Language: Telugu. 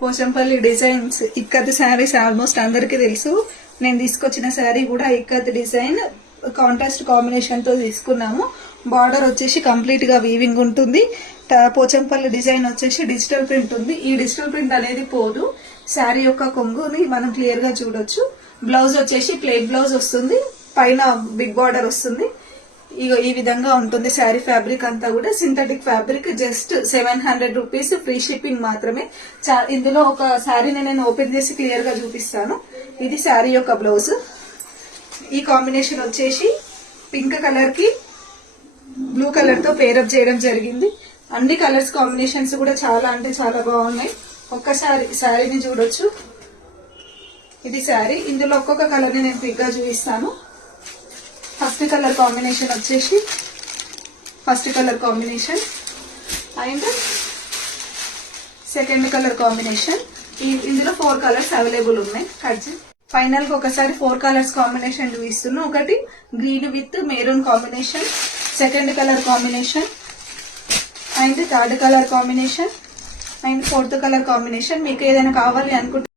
పోచంపల్లి డిజైన్స్ ఇక్కత్ శారీస్ ఆల్మోస్ట్ అందరికీ తెలుసు. నేను తీసుకొచ్చిన శారీ కూడా ఇక్కత్ డిజైన్ కాంట్రాస్ట్ కాంబినేషన్ తో తీసుకున్నాము. బార్డర్ వచ్చేసి కంప్లీట్ గా వీవింగ్ ఉంటుంది. పోచంపల్లి డిజైన్ వచ్చేసి డిజిటల్ ప్రింట్ ఉంది. ఈ డిజిటల్ ప్రింట్ అనేది పోదు. శారీ యొక్క కొంగుని మనం క్లియర్ గా చూడొచ్చు. బ్లౌజ్ వచ్చేసి ప్లెయిన్ బ్లౌజ్ వస్తుంది, పైన బిగ్ బార్డర్ వస్తుంది. ఇగో ఈ విధంగా ఉంటుంది శారీ. ఫ్యాబ్రిక్ అంతా కూడా synthetic fabric. Just 700 rupees, free shipping మాత్రమే. ఇందులో ఒక శారీని నేను ఓపెన్ చేసి క్లియర్ గా చూపిస్తాను. ఇది శారీ యొక్క బ్లౌజ్. ఈ కాంబినేషన్ వచ్చేసి పింక్ కలర్ కి బ్లూ కలర్ తో పేరప్ చేయడం జరిగింది. అన్ని కలర్స్ కాంబినేషన్స్ కూడా చాలా అంటే చాలా బాగున్నాయి. ఒక్కసారి శారీని చూడొచ్చు. ఇది శారీ. ఇందులో ఒక్కొక్క కలర్ ని నేను క్విక్ గా చూపిస్తాను. ఫస్ట్ కలర్ కాంబినేషన్ వచ్చేసి అండ్ సెకండ్ కలర్ కాంబినేషన్. ఇందులో 4 కలర్స్ అవైలబుల్ ఉన్నాయి. ఫైనల్ గా ఒకసారి 4 కలర్స్ కాంబినేషన్ చూపిస్తున్నా. ఒకటి green with maroon combination, second colour combination and third colour combination and fourth colour combination. మీకు ఏదైనా కావాలి అనుకుంటే